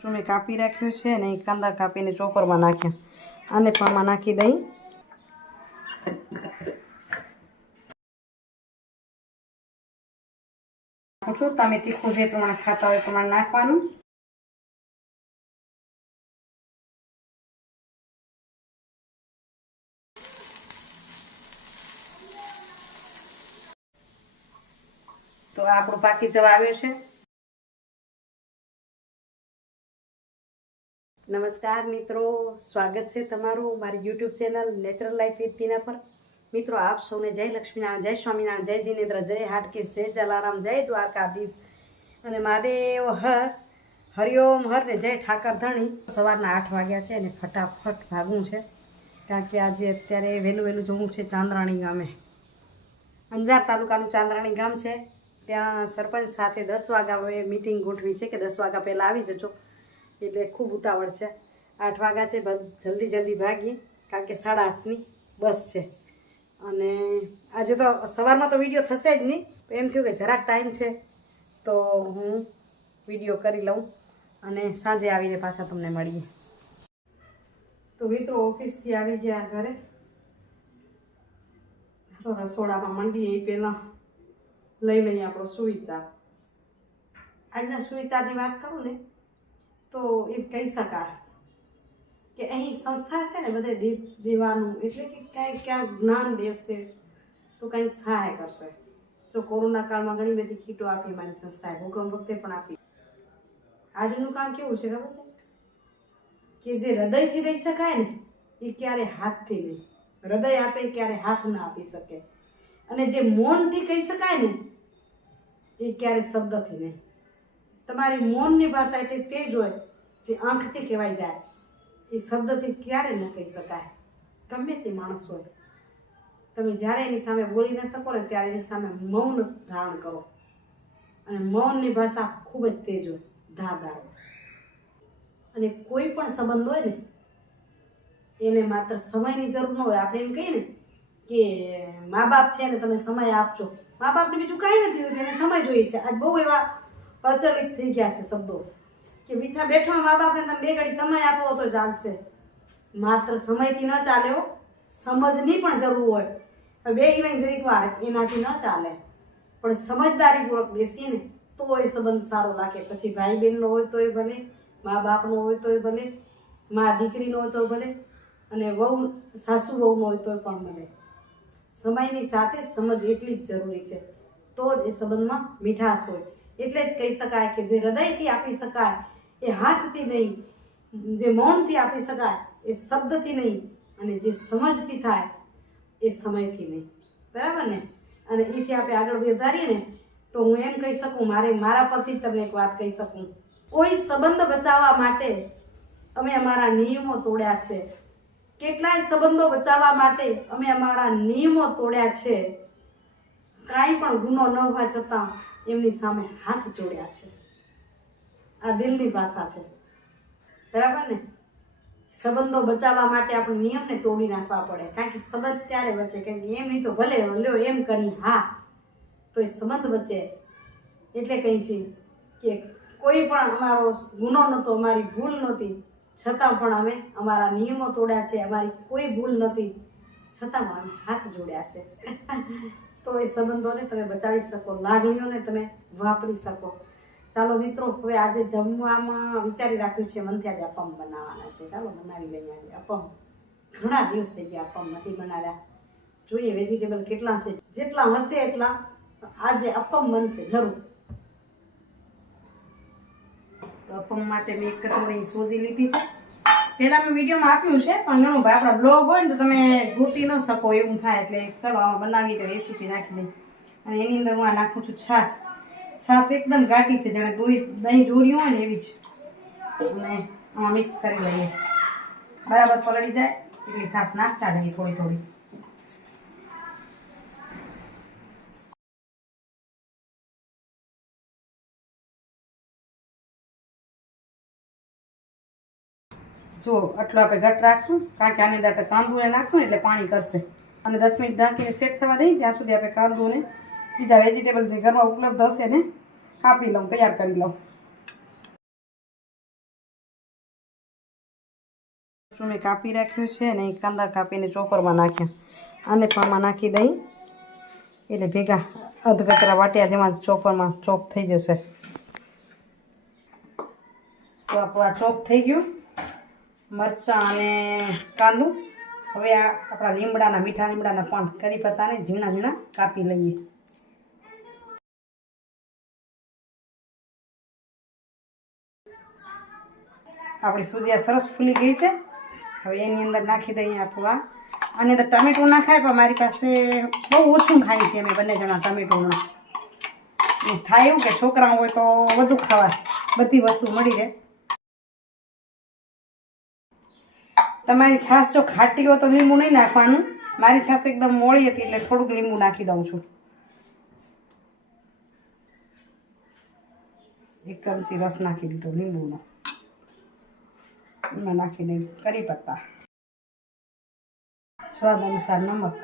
જો મેં કાપી રાખ્યું છે ને એ કાંદા કાપીને ચોપરમાં નાખ્યા. આને પણ નાખી દઈ. છું. તમે તીખું જે પ્રમાણે ખાતા હોય એ પ્રમાણે નાખવાનું. તો આપણું પાકી જવા આવ્યું છે. નમસ્કાર મિત્રો, સ્વાગત છે તમારું મારી YouTube channel natural life with Tina પર. મિત્રો, આપ સૌને જય લક્ષ્મીનારાયણ, જય સ્વામિનારાયણ, જય જીનેન્દ્ર, જય હાટકેશ, જય જલારામ, જય દ્વારકાધીશ. અને મહાદેવ હર, હરિઓમ હર ને જય ઠાકર ધણી. સવારના આઠ વાગ્યા છે અને ફટાફટ ભાગવું છે. કારણ કે આજે અત્યારે વહેલું વહેલું જવું છે ચાંદરાણી ગામે. અંજાર તાલુકાનું ચાંદરાણી ગામ છે. ત્યાં સરપંચ સાથે દસ વાગ્યા મિટિંગ ગોઠવી છે કે દસ વાગ્યા પહેલાં આવી જજો. એટલે ખૂબ ઉતાવળ છે. આઠ વાગ્યા છે જલ્દી જલ્દી ભાગીએ કારણ કે સાડા આઠની બસ છે. અને આજે તો સવારમાં તો વીડિયો થશે જ નહીં. એમ થયું કે જરાક ટાઈમ છે, તો હું વીડિયો કરી લઉં અને સાંજે આવીને પાછા તમને મળીએ. તો મિત્રો ઓફિસથી આવી ગયા ઘરે. રસોડામાં મંડીએ એ પહેલાં લઈ લઈએ આપણો સુવિચાર આજના સુવિચારની વાત કરું ને તો એમ કહી શકાય કે અહીં સંસ્થા છે ને બધે દે દેવાનું, એટલે કે કાંઈક ક્યાંક જ્ઞાન દેવશે તો કંઈક સહાય કરશે. જો કોરોના કાળમાં ઘણી બધી કીટો આપી મારી સંસ્થાએ, ભૂકંપ વખતે પણ આપી. આજનું કામ કેવું છે ખબર કે જે હૃદયથી દઈ શકાય ને, એ ક્યારે હાથથી નહીં. હૃદય આપે ક્યારે હાથ ના આપી શકે. અને જે મૌનથી કહી શકાય ને, એ ક્યારે શબ્દથી નહીં. તમારી મૌનની ભાષા એટલે તે જ હોય જે આંખથી કહેવાય જાય. એ શબ્દથી ક્યારે ન કહી શકાય. ગમે તે માણસ હોય. તમે જ્યારે એની સામે બોલી ન શકો ને ત્યારે એની સામે મૌન ધારણ કરો. અને મૌનની ભાષા ખૂબ જ તેજ હોય. ધારદાર હોય. અને કોઈ પણ સંબંધ હોય ને, એને માત્ર સમયની જરૂર ન હોય. આપણે એમ કહીએ ને કે મા બાપ છે ને તમે સમય આપજો. મા બાપને બીજું કાંઈ નથી હોતું. એને સમય જોઈએ છે. આજ બહુ એવા પ્રચલિત થઈ ગયા છે શબ્દો. કે બીજા બેઠા મા બાપને તમે બે ઘડી સમય આપો તો ચાલશે. માત્ર સમયથી ન ચાલે હો. સમજની પણ જરૂર હોય. બે નહીં જરીક વાર એનાથી ન ચાલે. પણ સમજદારીપૂર્વક બેસીએ ને તો એ સંબંધ સારો લાગે. પછી ભાઈ બહેનનો હોય તોય ભલે મા બાપનો હોય તોય ભલે, મા દીકરીનો હોય તો ભલે, અને વહુ, સાસુ વહુનો હોય તોય પણ ભલે. સમયની સાથે સમજ એટલી જ જરૂરી છે. તો જ એ સંબંધમાં મીઠાશ હોય. એટલે જ કહી શકાય કે જે હૃદયથી આપી શકાય, એ હાથથી નહીં, જે મૌનથી આપી શકાય, એ શબ્દથી નહીં અને જે સમજથી થાય, એ સમયથી નહીં. બરાબર ને? અને એથી આપણે આગળ વધારીએ ને, તો હું એમ કહી શકું, મારે મારા પરથી જ તમને એક વાત કહી શકું. કોઈ સંબંધ બચાવવા માટે અમે અમારા નિયમો તોડ્યા છે. કેટલાય સંબંધો બચાવવા માટે અમે અમારા નિયમો તોડ્યા છે. કાંઈ પણ ગુનો ન હોવા છતાં એમની સામે હાથ જોડ્યા છે. આ દિલની ભાષા છે. બરાબર ને? સંબંધો બચાવવા માટે આપણે નિયમને તોડી નાખવા પડે. કારણ કે સંબંધ ત્યારે બચે કારણ કે એમ નહીં તો ભલે લ્યો, એમ કરી, હા. તો એ સંબંધ બચે એટલે કહી છે કે કોઈ પણ અમારો ગુનો નહોતો, અમારી ભૂલ નહોતી. છતાં પણ અમે અમારા નિયમો તોડ્યા છે. અમારી કોઈ ભૂલ નથી છતાં પણ અમે હાથ જોડ્યા છે. તો એ સંબંધોને તમે બચાવી શકો, લાગણીઓને તમે વાપરી શકો. ચાલો મિત્રો, હવે આજે જમવામાં વિચારી રાખ્યું છે મંથ્યાજી અપમ બનાવવાના છે. ચાલો બનાવી લઈએ આજે અપમ. ઘણા દિવસ થઈ ગયા અપમ નથી બનાવ્યા. જોઈએ વેજીટેબલ કેટલા છે, જેટલા હશે એટલા આજે અપમ બનશે, જરૂર. તો અપમ માટે મેં એક કટોરી શોધી લીધી છે. પહેલાં મેં વિડીયોમાં આપ્યું છે, પણ ઘણું ભાઈ, આપણા બ્લોગ હોય ને, તો તમે ગોતી ન શકો એવું થાય એટલે ચલો આમાં બનાવી તો રેસીપી નાખી દઈ અને એની અંદર હું આ નાખું છું છાશ. છાશ એકદમ ઘાટી છે, જાણે દોઈ, દહીં જોર્યું હોય ને એવી જ. અને આમાં મિક્સ કરી લઈએ. બરાબર પલળી જાય, એટલે છાશ નાખતા જઈએ થોડી થોડી. જો આટલું આપણે ઘટ રાખશું, કારણ કે આની અંદર આપણે કાંદુને નાખશું એટલે પાણી કરશે. અને દસ મિનિટ ઢાંકીને સેટ થવા દઈએ, ત્યાં સુધી આપણે કાંદુને બીજા વેજીટેબલ જે ઘરમાં ઉપલબ્ધ હશે ને, કાપી લઉં, તૈયાર કરી લઉં. મેં કાપી રાખ્યું છે અને કાંદા કાપીને ચોપરમાં નાખ્યા. અને પણ નાખી દઈ એટલે ભેગા અધકચરા વાટ્યા જેમાં ચોપરમાં ચોપ થઈ જશે. તો આપણું ચોપ થઈ ગયું. મરચાં અને કાંદું. હવે આ આપણા લીમડાના, મીઠા લીમડાના પણ કરી પત્તાને ઝીણા ઝીણા કાપી લઈએ. આપણી સુજિયા સરસ ફૂલી ગઈ છે. હવે એની અંદર નાખી દઈએ આપણું આ આની અંદર ટમેટું ના ખાય, પણ મારી પાસે બહુ ઓછું ખાય છે અમે બંને જણા ટમેટું થાય એવું કે છોકરા હોય તો વધુ ખાવા બધી વસ્તુ મળી રહે. તમારી છાશ જો ખાટી હોય તો લીંબુ નહીં નાખવાનું. મારી છાશ એકદમ મોળી હતી એટલે થોડુંક લીંબુ નાખી દઉં છું. એક ચમચી રસ નાખી દીધો લીંબુનો. એમાં નાખી દઈ કરી પત્તા. સ્વાદ અનુસાર નમક.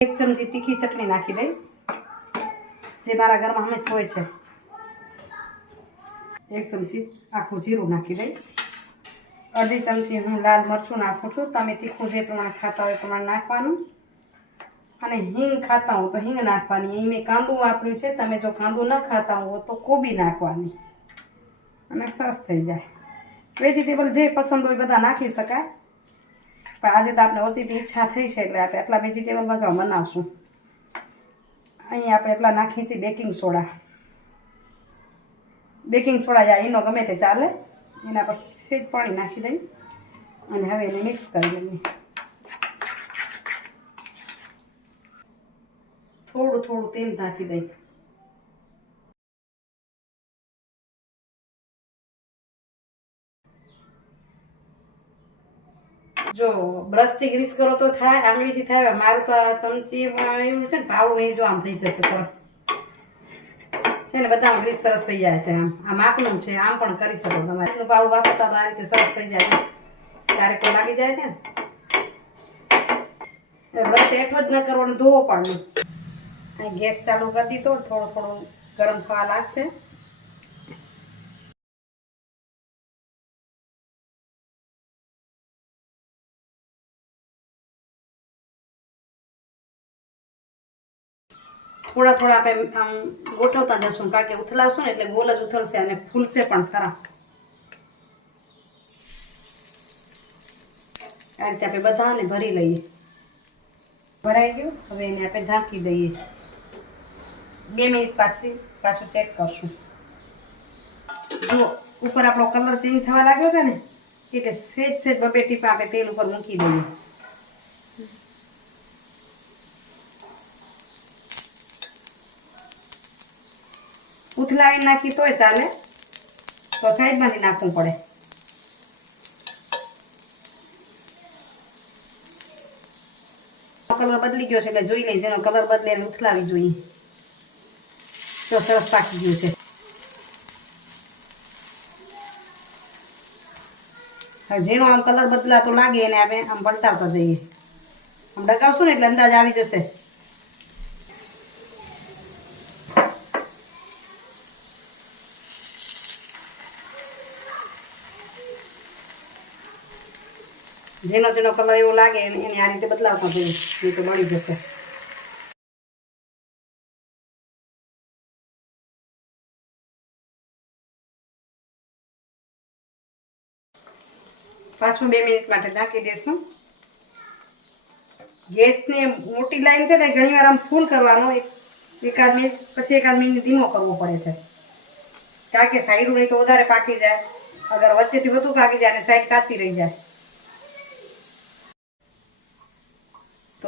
એક ચમચી તીખી ચટણી નાખી દઈશ. જે મારા ઘરમાં હંમેશા હોય છે. એક ચમચી આખું જીરું નાખી દઈશ. અડધી ચમચી હું લાલ મરચું નાખું છું. તમે તીખું જે પ્રમાણે ખાતા હોય પ્રમાણે નાખવાનું. અને હિંગ ખાતા હો તો હિંગ નાખવાની. અહીં મેં કાંદું વાપર્યું છે. તમે જો કાંદું ન ખાતા હો તો કોબી નાખવાની. અને સરસ થઈ જાય. વેજીટેબલ જે પસંદ હોય બધા નાખી શકાય. પણ આજે તો આપણે ઓછી ઈચ્છા થઈ છે એટલે આપણે એટલા વેજીટેબલ વગર બનાવશું. અહીં આપણે એટલા નાખીએ છીએ બેકિંગ સોડા. બેકિંગ સોડા જાય, એનો ગમે તે ચાલે. એના પર સેજ પાણી નાખી દઈ અને હવે એને મિક્સ કરી લઈએ. થોડું થોડું તેલ નાખી દઈ. જો બ્રશથી ગ્રીસ કરો તો થાય, આંગળીથી થાય મારું તો આ ચમચી એવું છે ને, પાવડું એ જો આમ થઈ જશે સરસ. છે ને બધા ગ્રીસ સરસ થઈ જાય છે આમ. આ માપનું છે, આમ પણ કરી શકો તમારે પાવડું વાપરતા તો આ રીતે સરસ થઈ જાય છે. ક્યારેક તો લાગી જાય છે ને. બ્રશ એઠો જ ન કરવો અને ધોવો પણ. ગેસ ચાલુ કરી દીધો, થોડું થોડું ગરમ થવા લાગશે. થોડા થોડા આપણે આમ ગોઠવતા જશું, કારણ કે ઉથલાવશું ને એટલે ગોલ જ ઉથલશે અને ફૂલશે પણ ખરા. આ રીતે આપણે બધાને ભરી લઈએ. ભરાઈ ગયું? હવે એને આપણે ઢાંકી દઈએ. બે મિનિટ પાછી, પાછું ચેક કરશું. જો, ઉપર આપણો કલર ચેન્જ થવા લાગ્યો છે ને, એટલે સેજ સેજ બબે ટીપા આપણે તેલ ઉપર મૂકી દઈએ. ઉથલાવી નાખી તોય ચાલે. તો સાઈડમાંથી નાખવું પડે. કલર બદલી ગયો છે એટલે જોઈ લઈ જેનો કલર બદલે ઉથલાવી જોઈએ. તો સરસ પાકી ગયું છે. જેનો આમ કલર બદલાતો લાગે એને આપણે આમ પલટાવતા જઈએ. આમ ડગાવશું ને એટલે અંદાજ આવી જશે. જેનો જેનો કલર એવો લાગે, એને આ રીતે બદલાવતા જોઈએ નહીં તો બળી જશે. પાછું બે મિનિટ માટે ઢાંકી દઈશું ગેસને મોટી લાઈન છે ને ઘણી વાર આમ ફૂલ કરવાનો, એક એકાદ મિનિટ, પછી એકાદ મિનિટ ધીમો કરવો પડે છે. કારણ કે સાઈડું નહીં તો વધારે પાકી જાય, અગર વચ્ચેથી વધુ પાકી જાય અને સાઈડ કાચી રહી જાય.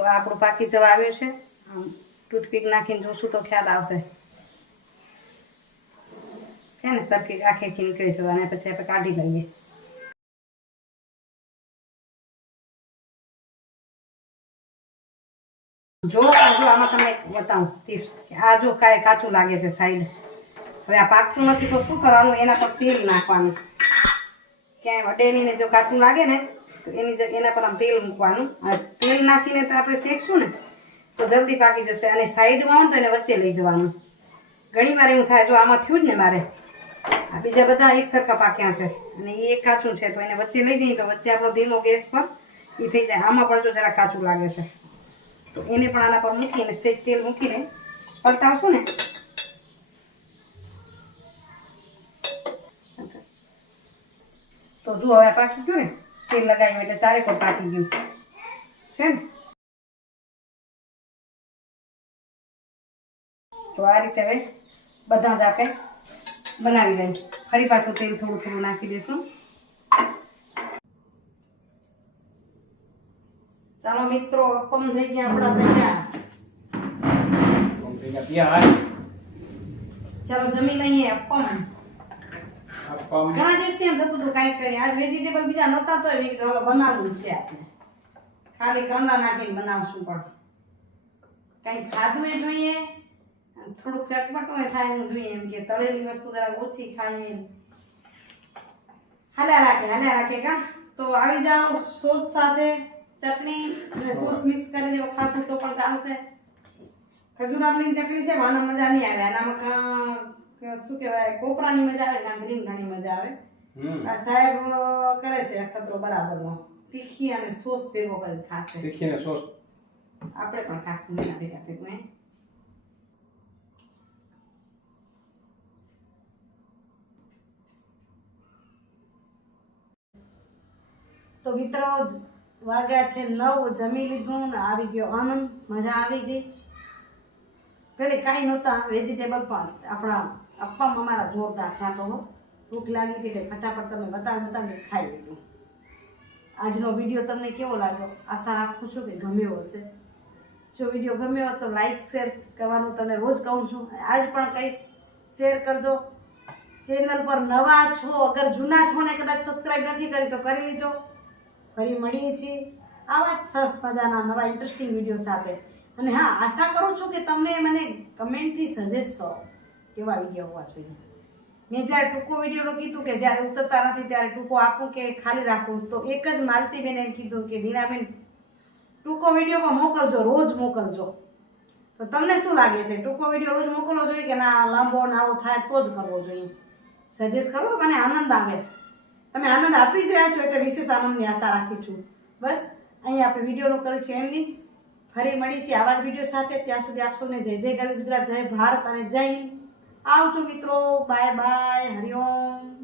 તો આપણું પાકી જવા આવ્યું છે. આમ ટૂથપીક નાખીને જોશું તો ખ્યાલ આવશે. છે ને, સરખી આખી આખી નીકળી જવા અને પછી આપણે કાઢી લઈએ. જો જો, આમાં તમને બતાવું ટિપ્સ આ જો કાંઈ કાચું લાગે છે સાઈડ હવે આ પાકતું નથી, તો શું કરવાનું? એના પર તેલ નાખવાનું. ક્યાંય અડેલીને જો કાચું લાગે ને તો એની એના પર આમ તેલ મૂકવાનું. તેલ નાખીને તો આપણે શેકશું ને, તો જલ્દી પાકી જશે. અને સાઈડમાં હોય તો એને વચ્ચે લઈ જવાનું. ઘણી વાર એવું થાય, જો આમાં થયું જ ને મારે. આ બીજા બધા એક સરખા પાક્યા છે. અને એ એક કાચું છે, તો એને વચ્ચે લઈ દઈએ તો વચ્ચે આપણો ધીમો ગેસ પર એ થઈ જાય. આમાં પણ જો જરા કાચું લાગે છે. તો એને પણ આના પર મૂકીને, શેક તેલ મૂકીને પલટાવશું ને. તો જો હવે પાકી ગયું ને તેલ લગાવ્યું એટલે ચારે પર પાકી ગયું. છે ને? તો આ રીતે હવે બધા જ આપણે બનાવી લઈએ. ફરી પાછું તેલ થોડું થોડું નાખી દઈશું. ચાલો મિત્રો અપમ થઈ ગયા આપણા તૈયાર. ચાલો જમી લઈએ અપમ ઘણા તળેલી વસ્તુ ઓછી ખાઈએ હાલ્યા રાખે હાલ્યા રાખે કા? તો આવી જાઓ, સોસ સાથે ચટણી અને સોસ મિક્સ કરી દેવો ખાશું તો પણ ચાલશે. ખજૂર આમલીની ચટણી છે આના મજા નહીં આવે. આનામાં કાં કે શું કહેવાય કોપરાની મજા આવે ના ગ્રીન મજા આવે. આ સાહેબ કરે છે અખતરો બરાબરનો. તીખી અને સોસ ભેગો કરી ખાશે. અને સોસ. આપણે પણ ખાશું એના ભેગા ભેગું તો મિત્રો વાગ્યા છે નવ જમી લીધું ને આવી ગયો આનંદ મજા આવી ગઈ. પેલે કાંઈ નહોતા વેજીટેબલ પણ આપણા અપ્પામાં અમારા જોરદાર ખાતો હો. ભૂખ લાગી હતી ફટાફટ તમે બતાવી, બતાવીને ખાઈ લીધું. આજનો વીડિયો તમને કેવો લાગ્યો? આશા રાખું છું કે ગમ્યો હશે. જો વીડિયો ગમ્યો તો લાઈક શેર કરવાનું તમને રોજ કહું છું. આજ પણ કહીશ શેર કરજો. ચેનલ પર નવા છો, અગર જૂના છો ને કદાચ સબસ્ક્રાઈબ નથી કરી, તો કરી લેજો. ફરી મળીએ છીએ આવા જ સરસ મજાના નવા ઇન્ટરેસ્ટિંગ વીડિયો સાથે. અને હા, આશા કરું છું કે તમને મને કમેન્ટથી સજેસ્ટ કરો. કેવા વીડિયો હોવા જોઈએ. મેં જ્યારે ટૂંકો વિડીયોનું કીધું કે જ્યારે ઉતરતા નથી ત્યારે ટૂંકો આપું કે ખાલી રાખું, તો એક જ માલતીબેન એમ કીધું કે, દીનાબેન, ટૂંકો વિડીયોમાં મોકલજો, રોજ મોકલજો. તો તમને શું લાગે છે? ટૂંકો વીડિયો રોજ મોકલવો જોઈએ કે ના, લાંબો નાવો થાય તો જ કરવો જોઈએ? સજેસ્ટ કરો, મને આનંદ આવે. તમે આનંદ આપી જ રહ્યા છો એટલે વિશેષ આનંદની આશા રાખી છું. બસ અહીં આપણે વિડીયોનું કરીએ છીએ એમની. ફરી મળી છીએ આવા જ વીડિયો સાથે. ત્યાં સુધી આપ સૌને જય જય ગરવી ગુજરાત, જય ભારત અને જય હિન્દ. આવજો મિત્રો. Bye bye. હરિઓમ